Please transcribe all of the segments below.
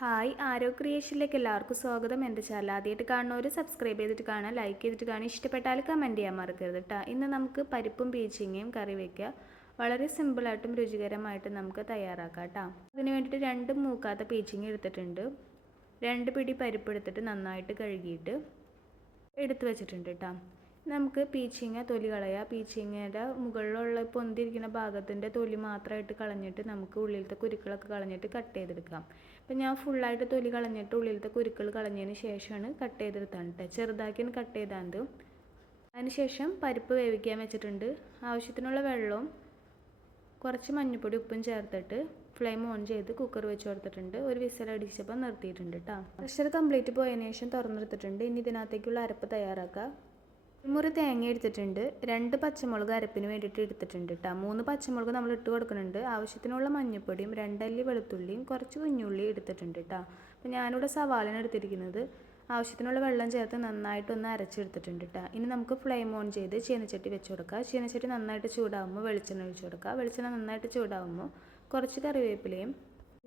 Hi ആരോ ക്രിയേഷനിലേക്ക് എല്ലാവർക്കും സ്വാഗതം. എന്റെ ചാനൽ ആദ്യമായിട്ട് കാണുന്നവർ സബ്സ്ക്രൈബ് ചെയ്തിട്ട് കാണാം ലൈക്ക് ചെയ്തിട്ട് കാണാം ഇഷ്ടപ്പെട്ടാൽ കമന്റ് ചെയ്യാൻ മറക്കരുത് കേട്ടോ ഇന്ന് നമുക്ക് പരിപ്പും പീച്ചിങ്ങയും കറി വയ്ക്കുക വളരെ സിമ്പിളായിട്ടും രുചികരമായിട്ടും നമുക്ക് തയ്യാറാക്കാം കേട്ടോ അതിന് വേണ്ടിയിട്ട് രണ്ട് മൂക്കാത്ത പീച്ചിങ്ങ എടുത്തിട്ടുണ്ട്. രണ്ട് പിടി പരിപ്പ് എടുത്തിട്ട് നന്നായിട്ട് കഴുകിയിട്ട് എടുത്തു വെച്ചിട്ടുണ്ട് കേട്ടോ നമുക്ക് പീച്ചിങ്ങ തൊലി കളയുക പീച്ചിങ്ങയുടെ മുകളിലുള്ള പൊന്തിരിക്കുന്ന ഭാഗത്തിന്റെ തൊലി മാത്രമായിട്ട് കളഞ്ഞിട്ട് നമുക്ക് ഉള്ളിലത്തെ കുരുക്കളൊക്കെ കളഞ്ഞിട്ട് കട്ട് ചെയ്തെടുക്കാം. അപ്പം ഞാൻ ഫുള്ളായിട്ട് തൊലി കളഞ്ഞിട്ട് ഉള്ളിലത്തെ കുരുക്കൾ കളഞ്ഞതിന് ശേഷമാണ് കട്ട് ചെയ്തെടുത്താണ് കേട്ടോ ചെറുതാക്കിയാണ് കട്ട് ചെയ്താണ്ട്. അതിനുശേഷം പരിപ്പ് വേവിക്കാൻ വെച്ചിട്ടുണ്ട്. ആവശ്യത്തിനുള്ള വെള്ളവും കുറച്ച് മഞ്ഞൾപ്പൊടി ഉപ്പും ചേർത്തിട്ട് ഫ്ലെയിം ഓൺ ചെയ്ത് കുക്കർ വെച്ച് കൊടുത്തിട്ടുണ്ട്. ഒരു വിസൽ അടിച്ചപ്പോൾ നിർത്തിയിട്ടുണ്ട് കേട്ടോ പ്രഷർ കംപ്ലീറ്റ് പോയതിനു ശേഷം തുറന്നെടുത്തിട്ടുണ്ട്. ഇനി ഇതിനകത്തേക്കുള്ള അരപ്പ് തയ്യാറാക്കുക മുറി തേങ്ങ എടുത്തിട്ടുണ്ട്. രണ്ട് പച്ചമുളക് അരപ്പിന് വേണ്ടിയിട്ട് എടുത്തിട്ടുണ്ട് കേട്ടോ മൂന്ന് പച്ചമുളക് നമ്മൾ ഇട്ട് കൊടുക്കുന്നുണ്ട്. ആവശ്യത്തിനുള്ള മഞ്ഞൾപ്പൊടിയും രണ്ടല്ലി വെളുത്തുള്ളിയും കുറച്ച് കുഞ്ഞുള്ളി എടുത്തിട്ടുണ്ട് കേട്ടോ അപ്പോൾ ഞാനിവിടെ സവാളാണ് എടുത്തിരിക്കുന്നത്. ആവശ്യത്തിനുള്ള വെള്ളം ചേർത്ത് നന്നായിട്ടൊന്ന് അരച്ചെടുത്തിട്ടുണ്ട് കേട്ടോ ഇനി നമുക്ക് ഫ്ലെയിം ഓൺ ചെയ്ത് ചീനച്ചട്ടി വെച്ച് കൊടുക്കുക ചീനച്ചട്ടി നന്നായിട്ട് ചൂടാകുമ്പോൾ വെളിച്ചെണ്ണ ഒഴിച്ച് കൊടുക്കുക വെളിച്ചെണ്ണ നന്നായിട്ട് ചൂടാകുമ്പോൾ കുറച്ച് കറിവേപ്പിലയും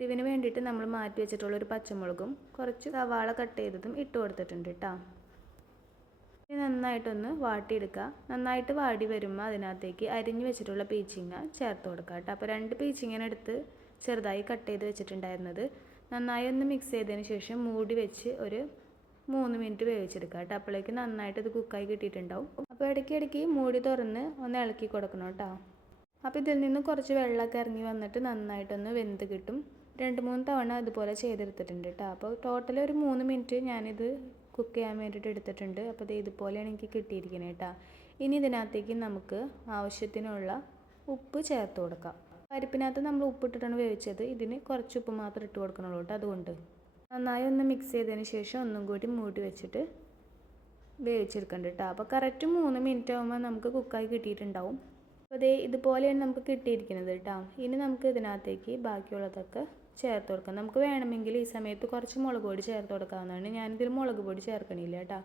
ഇതിന് വേണ്ടിയിട്ട് നമ്മൾ മാറ്റി വെച്ചിട്ടുള്ള ഒരു പച്ചമുളകും കുറച്ച് സവാള കട്ട് ചെയ്തതും ഇട്ട് കൊടുത്തിട്ടുണ്ട് കേട്ടോ നന്നായിട്ടൊന്ന് വാട്ടിയെടുക്കുക. നന്നായിട്ട് വാടി വരുമ്പോൾ അതിനകത്തേക്ക് അരിഞ്ഞു വെച്ചിട്ടുള്ള പീച്ചിങ്ങ ചേർത്ത് കൊടുക്കുക കേട്ടോ. അപ്പോൾ രണ്ട് പീച്ചിങ്ങനെ എടുത്ത് ചെറുതായി കട്ട് ചെയ്ത് വെച്ചിട്ടുണ്ടായിരുന്നത്. നന്നായി ഒന്ന് മിക്സ് ചെയ്തതിന് ശേഷം മൂടി വെച്ച് ഒരു മൂന്ന് മിനിറ്റ് വേവിച്ചെടുക്കുക കേട്ടോ. അപ്പോഴേക്ക് നന്നായിട്ട് ഇത് കുക്കായി കിട്ടിയിട്ടുണ്ടാവും. അപ്പോൾ ഇടയ്ക്ക് ഇടയ്ക്ക് മൂടി തുറന്ന് ഒന്ന് ഇളക്കി കൊടുക്കണം കേട്ടോ. അപ്പോൾ ഇതിൽ നിന്ന് കുറച്ച് വെള്ളമൊക്കെ ഇറങ്ങി വന്നിട്ട് നന്നായിട്ടൊന്ന് വെന്ത് കിട്ടും. രണ്ട് മൂന്ന് തവണ അതുപോലെ ചെയ്തെടുത്തിട്ടുണ്ട് കേട്ടോ. അപ്പോൾ ടോട്ടൽ ഒരു മൂന്ന് മിനിറ്റ് ഞാനിത് കുക്ക് ചെയ്യാൻ വേണ്ടിയിട്ട് എടുത്തിട്ടുണ്ട്. അപ്പോൾ ഇത് ഇതുപോലെയാണ് എനിക്ക് കിട്ടിയിരിക്കുന്നത് കേട്ടോ. ഇനി ഇതിനകത്തേക്ക് നമുക്ക് ആവശ്യത്തിനുള്ള ഉപ്പ് ചേർത്ത് കൊടുക്കാം. പരിപ്പിനകത്ത് നമ്മൾ ഉപ്പിട്ടിട്ടാണ് വേവിച്ചത്. ഇതിന് കുറച്ച് ഉപ്പ് മാത്രം ഇട്ട് കൊടുക്കണുള്ളൂ കേട്ടോ അതുകൊണ്ട്. നന്നായി ഒന്ന് മിക്സ് ചെയ്തതിന് ശേഷം ഒന്നും കൂടി മൂടി വെച്ചിട്ട് വേവിച്ചെടുക്കണ്ട കേട്ടോ. അപ്പോൾ കറക്റ്റ് മൂന്ന് മിനിറ്റ് ആകുമ്പോൾ നമുക്ക് കുക്കായി കിട്ടിയിട്ടുണ്ടാവും. അപ്പോൾ അതേ ഇതുപോലെയാണ് നമുക്ക് കിട്ടിയിരിക്കുന്നത് കേട്ടോ. ഇനി നമുക്ക് ഇതിനകത്തേക്ക് ബാക്കിയുള്ളതൊക്കെ ചേർത്ത് കൊടുക്കാം. നമുക്ക് വേണമെങ്കിൽ ഈ സമയത്ത് കുറച്ച് മുളക് പൊടി ചേർത്ത് കൊടുക്കാവുന്നതാണ്. ഞാനിതിൽ മുളക് പൊടി ചേർക്കണില്ല കേട്ടോ.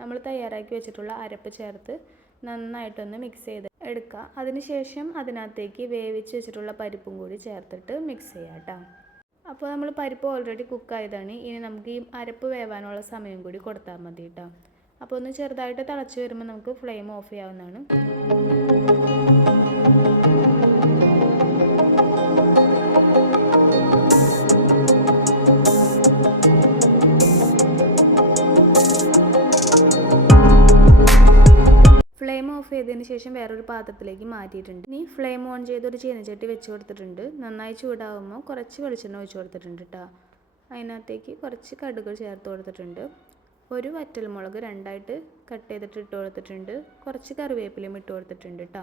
നമ്മൾ തയ്യാറാക്കി വെച്ചിട്ടുള്ള അരപ്പ് ചേർത്ത് നന്നായിട്ടൊന്ന് മിക്സ് ചെയ്ത് എടുക്കുക. അതിനുശേഷം അതിനകത്തേക്ക് വേവിച്ച് വെച്ചിട്ടുള്ള പരിപ്പും കൂടി ചേർത്തിട്ട് മിക്സ് ചെയ്യാം കേട്ടോ. അപ്പോൾ നമ്മൾ പരിപ്പ് ഓൾറെഡി കുക്കായതാണ് ഇനി നമുക്ക് ഈ അരപ്പ് വേവാനുള്ള സമയം കൂടി കൊടുത്താൽ മതി കേട്ടോ. അപ്പോൾ ഒന്ന് ചെറുതായിട്ട് തിളച്ച് വരുമ്പോൾ നമുക്ക് ഫ്ലെയിം ഓഫ് ചെയ്യാവുന്നതാണ്. ചെയ്തതിന് ശേഷം വേറൊരു പാത്രത്തിലേക്ക് മാറ്റിയിട്ടുണ്ട്. ഇനി ഫ്ലെയിം ഓൺ ചെയ്ത് ഒരു ചീനച്ചട്ടി വെച്ച് കൊടുത്തിട്ടുണ്ട്. നന്നായി ചൂടാവുമ്പോൾ കുറച്ച് വെളിച്ചെണ്ണ ഒഴിച്ച് കൊടുത്തിട്ടുണ്ട് കേട്ടോ അതിനകത്തേക്ക് കുറച്ച് കടുക് ചേർത്ത് കൊടുത്തിട്ടുണ്ട്. ഒരു വറ്റൽമുളക് രണ്ടായിട്ട് കട്ട് ചെയ്തിട്ട് ഇട്ട് കൊടുത്തിട്ടുണ്ട്. കുറച്ച് കറിവേപ്പിലയും ഇട്ട് കൊടുത്തിട്ടുണ്ട് കേട്ടോ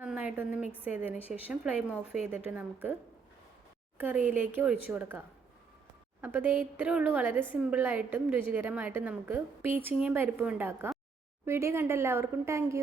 നന്നായിട്ടൊന്ന് മിക്സ് ചെയ്തതിന് ശേഷം ഫ്ലെയിം ഓഫ് ചെയ്തിട്ട് നമുക്ക് കറിയിലേക്ക് ഒഴിച്ചു കൊടുക്കാം. അപ്പോൾ ഇത് ഇത്രയേ ഉള്ളൂ. വളരെ സിമ്പിളായിട്ടും രുചികരമായിട്ടും നമുക്ക് പീച്ചിങ്ങയും പരിപ്പും ഉണ്ടാക്കാം. വീഡിയോ കണ്ട എല്ലാവർക്കും താങ്ക്